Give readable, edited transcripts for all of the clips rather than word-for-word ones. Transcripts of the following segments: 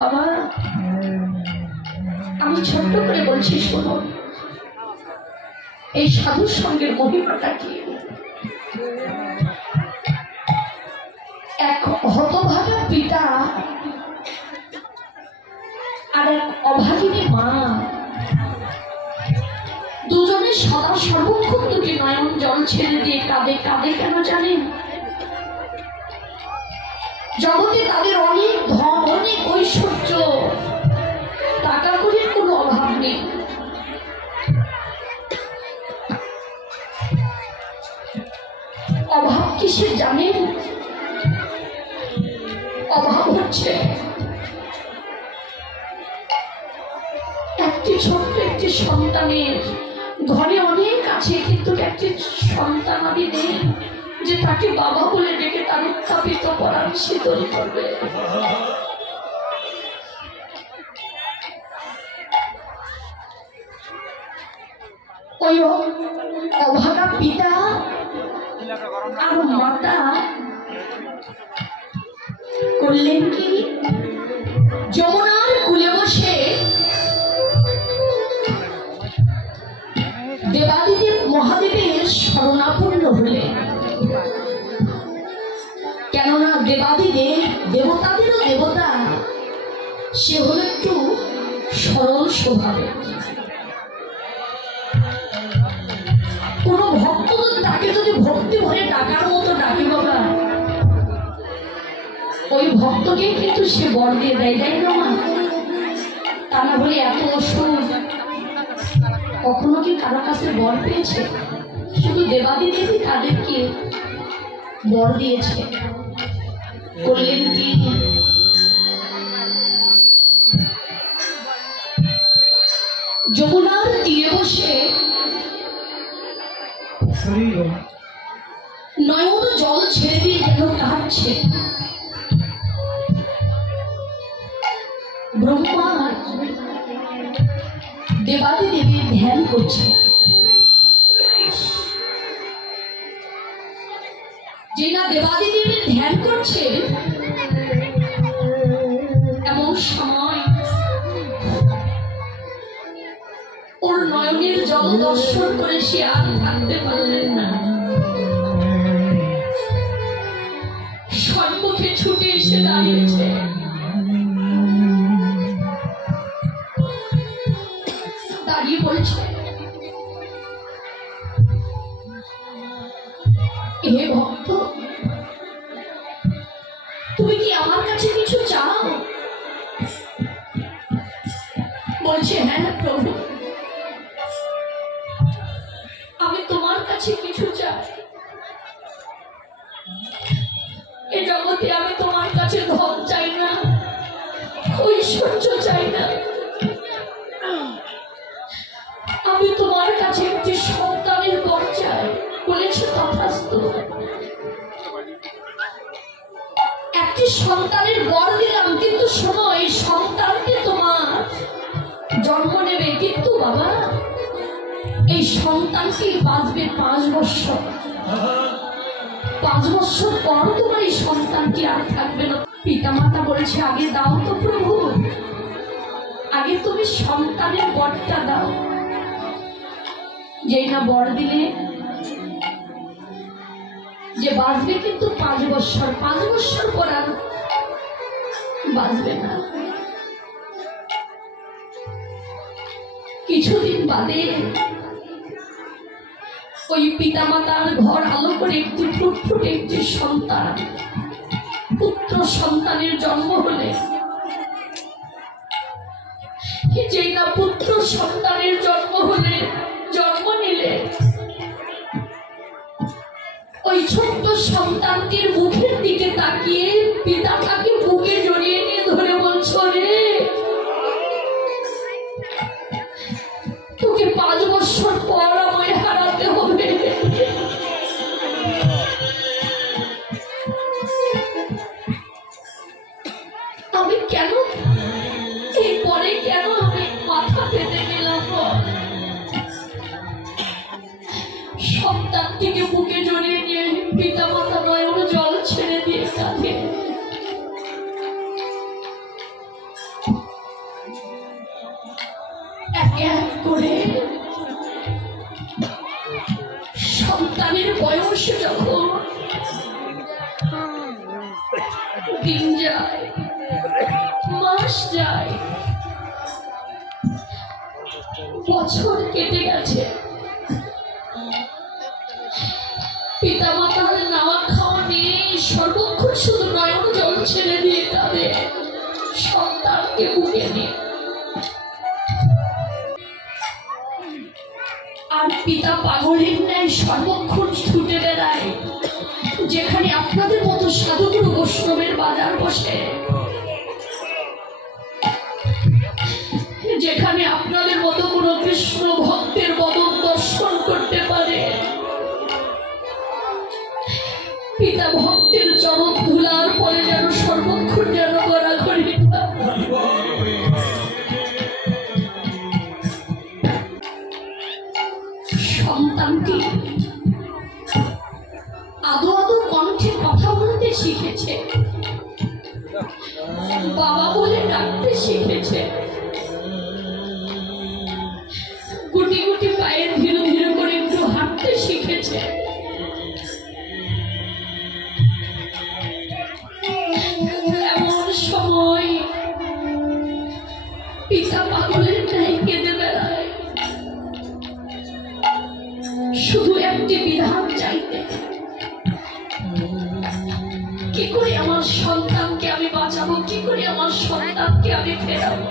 বাবা আমি ছোট্ট করে বলছি শোনো, এই সাধুর সঙ্গের মহিমাটা কি। এক হতভাগা পিতা আর এক অভাগিনী মা, দুজনে সদা সর্বক্ষণ দুটি নয়ন জল ছেড়ে দিয়ে কাঁদে। কাঁদে কেন জানেন? জগতে তাদের অনেক ধন, অনেক ঐশ্বর্য, টাকা কড়ির কোনো অভাব নেই, অভাব কিসের জানেন? অভাব হচ্ছে একটি ছোট্ট একটি সন্তানের ঘরে অনেক আছে, কিন্তু একটি সন্তান আমি নেই যে তাকে বাবা বলে ডেকে তার উত্থাপিত করার শীতল করবে। ওই অভাগা পিতা আর মাতা করলেন কি, যমুনার কূলে বসে দেবাদিদেব মহাদেবের শরণাপন্ন হলেন। কেননা দেবাদিদেব দেবতাদেরও দেবতা, সে হলো একটু সরল স্বভাবের। কোন ভক্ত তাকে যদি ভক্তি ভরে ডাকার মতো ডাকে বাবা, ওই ভক্তকে কিন্তু সে বর দিয়ে দেয়, দেয় না মা? তা না বলে এত ওষুধ কখনো কি কারো কাছে বর পেয়েছে? শুধু দেবাদিদেবী তাদেরকে বর দিয়েছে। করলেন কি, যমুনার তীরে বসে নয়ন জল ছেড়ে দিয়ে যেন কাঁদছে। ব্রহ্মা দেবাদিদেবীর ধ্যান করছে। যে না দেবাদিদেবীর ধ্যান করছে, এমন সময় ওর নয়নের জল দর্শন করে সে আর থাকতে পারলেন না। সম্মুখে ছুটে এসে দাঁড়িয়েছে। দাঁড়িয়ে বলছে, হে ভক্ত, তুমি কি আমার কাছে কিছু চাও? বলছে, হ্যাঁ প্রভু, আমি তোমার কাছে কিছু চাই। এ জগতে আমি তোমার কাছে ধন চাই না, ঐশ্বর্য চাই না, আমি তোমার কাছে একটি সন্তানের বর চাই। বলেছে তথাস্তু। একটি সন্তানের বর দিলাম, কিন্তু শোনো, এই সন্তানকে তোমার জন্ম নেবে, কিন্তু বাবা এই সন্তানকে বাঁচবে 5 বছর। 5 বছর পর তোমার এই সন্তানটি আর থাকবে না। পিতামাতা বলছে, আগে দাও তো প্রভু, আগে তুমি সন্তানের বরটা দাও। যেই না বর দিলে যে বাঁচবে কিন্তু 5 বছর, 5 বছর পর আর বাঁচবে না। কিছুদিন বাদে ওই পিতামাতার ঘর আলো করে একটি ফুটফুটে একটি সন্তান, পুত্র সন্তানের জন্ম হলে, যেই না পুত্র সন্তানের জন্ম হলে, জন্ম নিলে, ওই ছোট্ট সন্তানটির মুখের দিকে তাকিয়ে পিতা তাকে বুকে জড়িয়ে নিয়ে ধরে বলছ, রে তোকে 5 বছর পর আমায় হারাতে হবে। আমি কেন এই পরে কেন আমি মাথা পেতে গেলাম? সন্তানটিকে বুকে জড়িয়ে নিয়ে পিতা মাতা নয়ন জল ছেড়ে দিয়ে কাঁদে। এক এক করে সন্তানের বয়স যখন দিন যায়, মাস যায়, বছর কেটে গেছে, পিতা মাতার নাওয়া খাওয়া নিয়ে সর্বক্ষণ শুধু নয়ন জল ছেড়ে দিয়ে তাদের সন্তানকে বুকে নিয়ে, আর পিতা পাগলের ন্যায় সর্বক্ষণ ছুটে বেড়ায় যেখানে আপনাদের মতো সাধুগুরু বৈষ্ণবের বাজার বসে, যেখানে আপনাদের মতো কোনো কৃষ্ণ ভক্তের বদন দর্শন করতে পারে। পিতা ভক্তের চরণ ধুলার পরে যেন সর্বক্ষণ যেন গড়াগড়ি। সন্তানটি আদো আদো কণ্ঠে কথা বলতে শিখেছে, বাবা বলে ডাকতে শিখেছে, গুটি গুটি পায়ে ধীরে ধীরে করে একটু হাঁটতে শিখেছে। এমন সময় পিতা পাগলের ন্যায় কেঁদে বেড়ায়, শুধু একটি বিধান চাইতে, কি করে আমার সন্তানকে আমি বাঁচাবো, কি করে আমার সন্তানকে আমি ফেরাবো।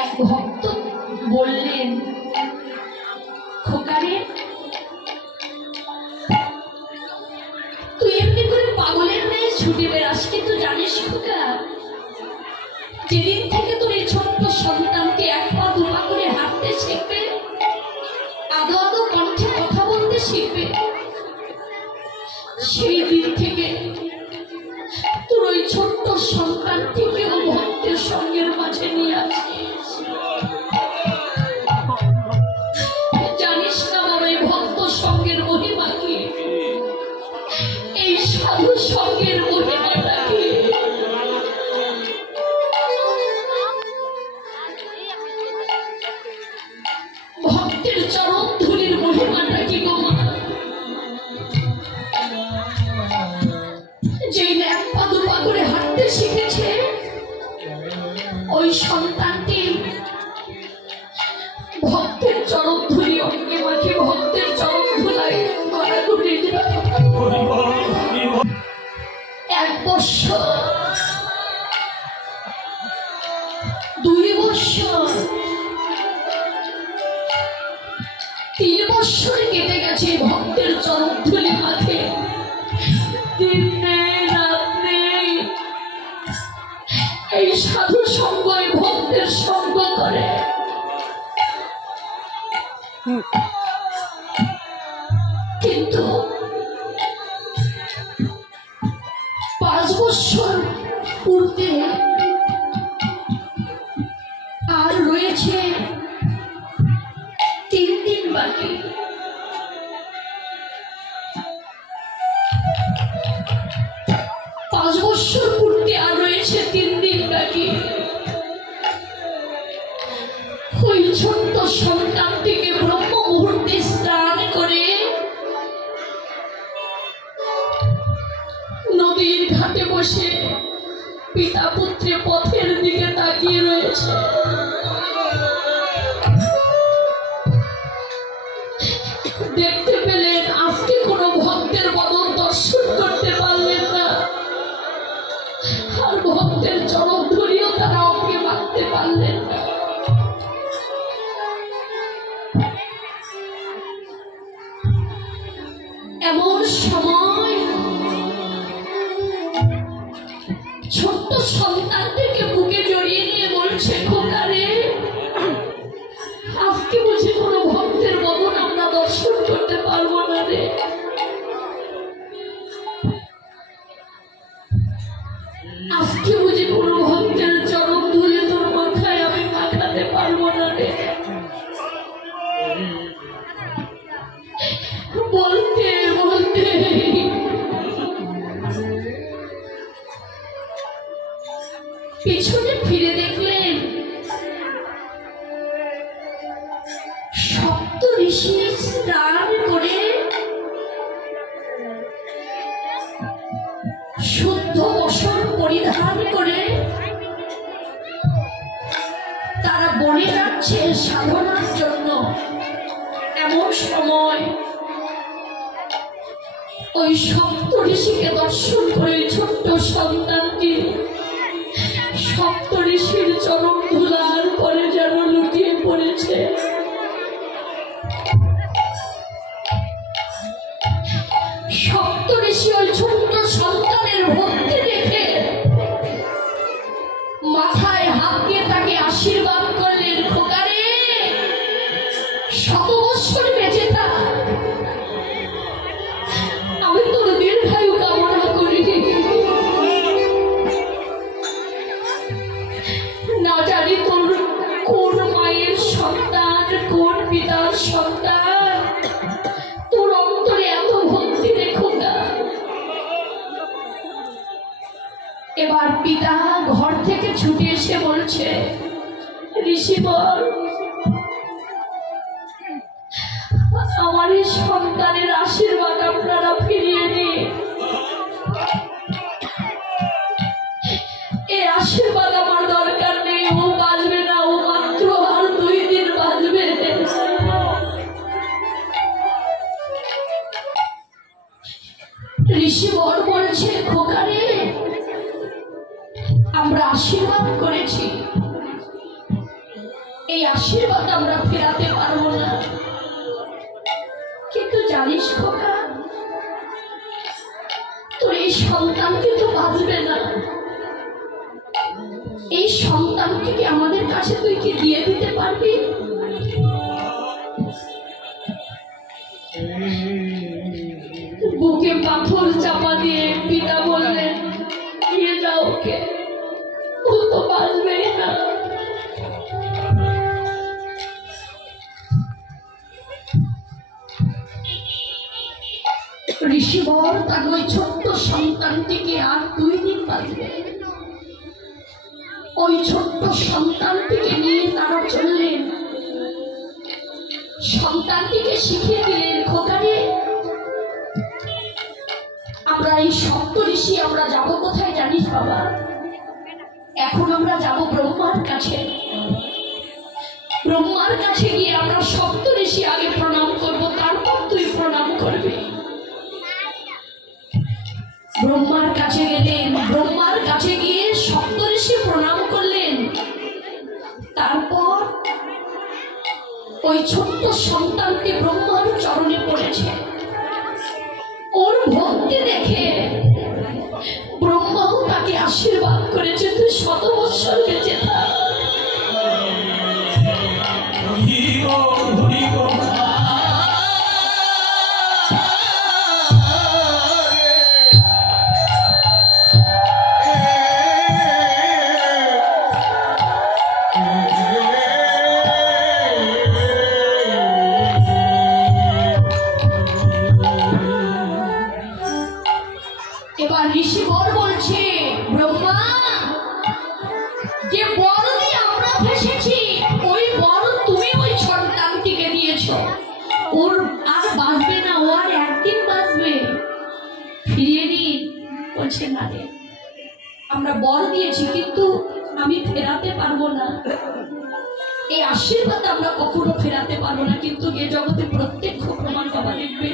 এক ভক্ত বললেন, খোকারে তুই এমনি করে পাগলের ন্যায় ছুটে বেড়াস, কিন্তু জানিস খোকা, যেদিন থেকে তোর এই ছোট্ট সন্তানকে এক পা দু পা করে হাঁটতে শিখবে, আদো আদো কণ্ঠে কথা বলতে শিখবে, সেই দিন থেকে তোর ওই ছোট্ট সন্তানটিকেও ভক্তের সঙ্গের মাঝে নিয়ে আসিস। জানিস না বাবা এই ভক্ত সঙ্গের মহিমা কি, এই সাধু সঙ্গের মহিমাটা কি। ভক্তের চরণ ধুলির মহিমাটা কি গো মা। যেই এক পা দু পা করে হাঁটতে শিখেছে, ওই সন্তানটি ভক্তের চরণ ধুলি অঙ্গে মাখে, ভক্তের চরণ ধুলায় গড়াগড়ি। 1 বছর 2 বছর 3 বছর কেটে গেছে ভক্তের চরণ ধুলি মাখে, দিন নেই রাত নেই এই সাধু সঙ্গ ভক্তের সঙ্গ করে। কিন্তু 5 বছর পূর্বে আর রয়েছে 3 দিন বাকি। 5 বছর পূর্বে আর রয়েছে 3 দিন বাকি। ওই ছোট্ট সন্তানটিকে ব্রহ্ম মুহূর্তে স্নান করে নদীর ঘাটে বসে পিতা পুত্রে পথের দিকে তাকিয়ে রয়েছে। দেখতে পেলেন আজকে কোনো ভক্তের বদন দর্শন করতে পারলেন না, আর ভক্তের চরণ ধরিও তারা অঙ্গে মাখতে পারলেন না। এমন সময় ছোট্ট সন্তানটিকে বুকে জড়িয়ে নিয়ে বলছে, খোকা রে পিছনে ফিরে দেখলেন সপ্ত ঋষি স্নান করে শুদ্ধ বসন পরিধান করে তারা বনে যাচ্ছে সাধনার জন্য। এমন সময় ওই সপ্ত ঋষিকে দর্শন করে ছোট্ট সন্তানটি সপ্ত ঋষির চরণ ধুলার পরে যেন লুটিয়ে পড়েছে। সপ্ত ঋষি ওই ছোট্ট সন্তানের ভক্তি দেখে মাথায় হাত দিয়ে তাকে আশীর্বাদ করলেন, খোকারে শত বৎসর বেঁচে থাক, আমি তোর দীর্ঘায়ু কামনা করি। না জানি তোর কোন মায়ের সন্তান, কোন পিতার সন্তান, তোর অন্তরে এত ভক্তি রে খোকা। এবার পিতা ঘর থেকে ছুটে এসে বলছে, ঋষিবর আমার এই সন্তানের আশীর্বাদ আপনারা ফিরিয়ে দিন। এই আশীর্বাদ আমার দরকার নেই, ও বাঁচবে না, ও মাত্র আর 2 দিন বাঁচবে। ঋষিবর বলছে, খোকারে আমরা আশীর্বাদ করেছি, এই আশীর্বাদ আমরা ফেরাতে পারবো না, কিন্তু জানিস খোকা তোর এই সন্তানকে তো বাঁচবে না, এই সন্তানকে কি আমাদের কাছে তুই কি দিয়ে দিতে পারবি? বুকে পাথর চাপা দিয়ে পিতা বললেন, নিয়ে যাও ওকে, ও তো বাঁচবেই না। ঋষিবর তার ওই ছোট্ট সন্তানটিকে আর 2 দিন বাঁচবে, ওই ছোট্ট সন্তানটিকে নিয়ে তারা চললেন। সন্তানটিকে শিখিয়ে দিলেন, খোকারে আমরা এই সপ্ত ঋষি আমরা যাবো কোথায় জানিস বাবা? এখন আমরা যাব ব্রহ্মার কাছে। ব্রহ্মার কাছে গিয়ে আমরা সপ্ত ঋষি আগে প্রণাম করব, তারপর তুই প্রণাম করবি। ব্রহ্মার কাছে গেলেন, ব্রহ্মার কাছে গিয়ে সপ্ত ঋষি প্রণাম করলেন। তারপর ওই ছোট্ট সন্তানটি ব্রহ্মার চরণে পড়েছে। ওর ভক্তি দেখে ব্রহ্মাও তাকে আশীর্বাদ করেছে, তুই 100 বৎসর বেঁচে থাক। এবার ঋষিবর বলছে, ব্রহ্মা যে বর দিয়ে আমরা ফেসেছি ওই বর তুমি ওই সন্তানটিকে দিয়েছ, ওর আর বাঁচবে না, ও আর 1 দিন বাঁচবে, ফিরিয়ে দিন। বলছে না রে, আমরা বর দিয়েছি কিন্তু আমি ফেরাতে পারবো না, এই আশীর্বাদ আমরা কখনো ফেরাতে পারবো না। কিন্তু এ জগতে প্রত্যক্ষ প্রমাণ বাবা দেখবে,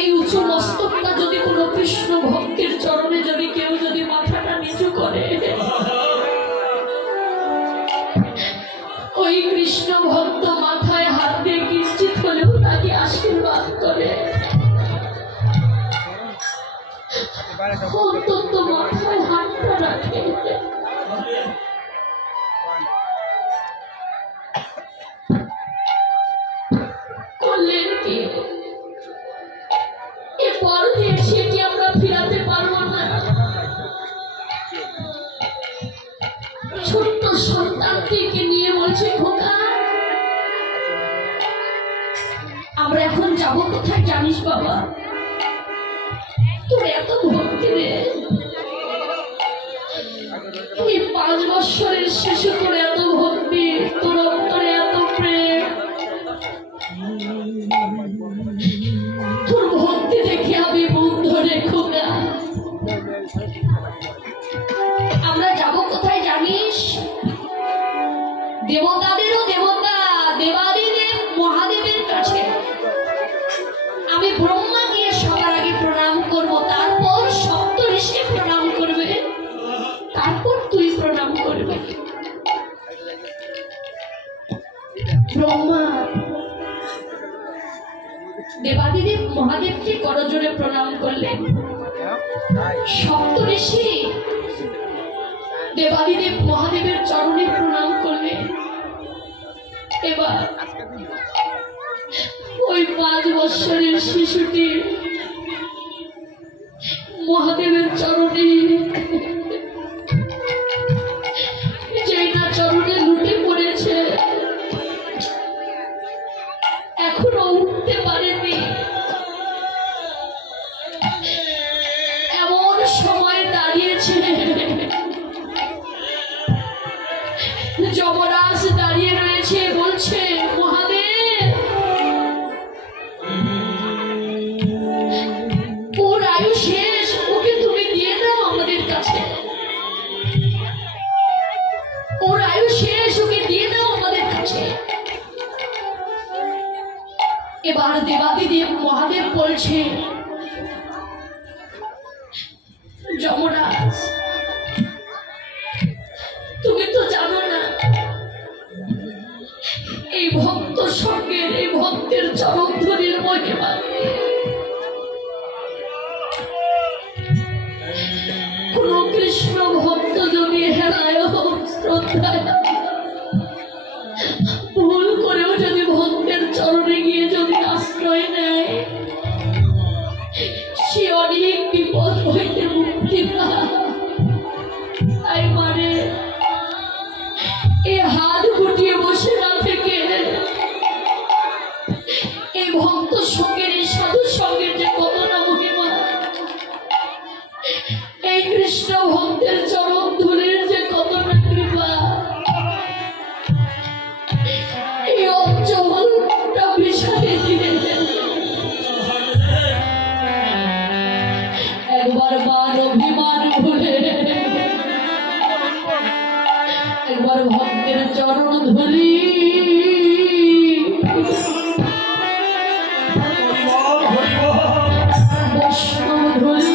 এই উঁচু মস্তকটা যদি কোনো কৃষ্ণ ভক্তের চরণে যদি কেউ যদি মাথাটা নিচু করে, ওই কৃষ্ণ ভক্ত মাথায় হাত দিয়ে কিঞ্চিত হলেও তাকে আশীর্বাদ করে, অন্তত মাথায় হাতটা রাখে। করলেন কি? এরপর সেটি আমরা ফিরাতে পারবো না। ছোট্ট সন্তানটিকে নিয়ে বলছে, খোকা আমরা এখন যাব কোথায় জানিস বাবা? তোর এত ভক্তি রে, 5 বছরের শিশু তোর এত ভক্তি, তোর অন্তরে এত প্রেম, তোর ভক্তি দেখে আমি মুগ্ধ রে খোকা। আমরা যাব কোথায় জানিস? দেবতাদেরও দেবতা দেবাদিদেব মহাদেবের কাছে। আমি ব্রহ্মা গিয়ে সবার আগে প্রণাম করব, তারপর সপ্ত ঋষি প্রণাম করবে, তারপর তুই প্রণাম করবে। ব্রহ্মা দেবাদিদেব মহাদেবকে করজোড়ে প্রণাম করলেন। সপ্ত ঋষি দেবাদিদেব মহাদেবের চরণে প্রণাম করলেন। এবার ওই 5 বছরের শিশুটি মহাদেবের চরণে, যেই না চরণে লুটে পড়েছে, এখনো উঠতে পারেনি। এমন সময় দাঁড়িয়েছে, যমরাজ দাঁড়িয়ে রয়েছে, বলছে মহাদেব ওর আয়ু শেষ, ওকে তুমি দিয়ে দাও আমাদের কাছে। ওর আয়ু শেষ, ওকে দিয়ে দাও আমাদের কাছে। এবার দেবাদিদেব মহাদেব বলছে যমরাজ তুমি তো জানো না এই ভক্ত সঙ্গের, এই ভক্তের চরণধরির মহিমা। কোন কৃষ্ণ ভক্ত যদি হেলায় শ্রদ্ধায় ভুল করেও যদি ভক্তের চরণে গিয়ে যদি আশ্রয় নেয়, সে অনেক বিপদ হইতে মুক্তি পায়। তাই মানে এই হাত গুটিয়ে বসে না থেকে এই ভক্ত সঙ্গের, এই সাধু সঙ্গের যে কত না মহিমা, এই কৃষ্ণ ভক্তের চরণ ধুলির যে কত না কৃপা, এই অঞ্চলটা বিষয়ে দিয়ে একবার মান অভিমান ভুলে একবার ভক্তের চরণ ধুলি, বৈষ্ণব ধুলি